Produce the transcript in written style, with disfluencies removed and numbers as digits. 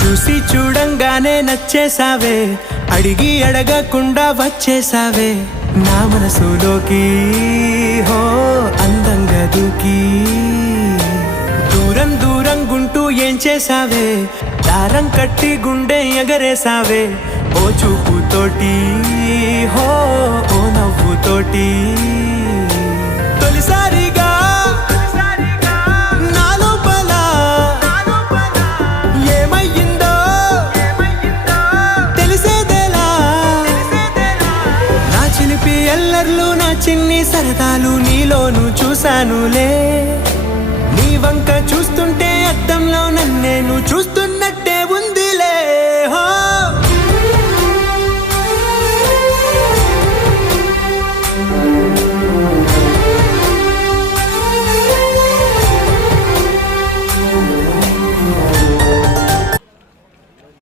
చూసి చూడంగానే నచ్చేసావే, అడిగి అడగకుండా వచ్చేసావే నా మనసులోకి. హో అందంగా దూకి దూరం దూరం గుంటూ ఏం చేసావే, దారం కట్టి గుండె ఎగరేసావే ఓ చూపుతోటి. హో ఓ నవ్వుతోటి తొలిసారిగా నా లోపల ఏమయ్యిందో తెలిసేదేలా. నా చిలిపి ఎల్లర్లు నా చిన్ని సరదాలు నీలోను చూశానులే. నీ వంక చూస్తుంటే అద్దంలో నన్నేను చూస్తున్నట్టు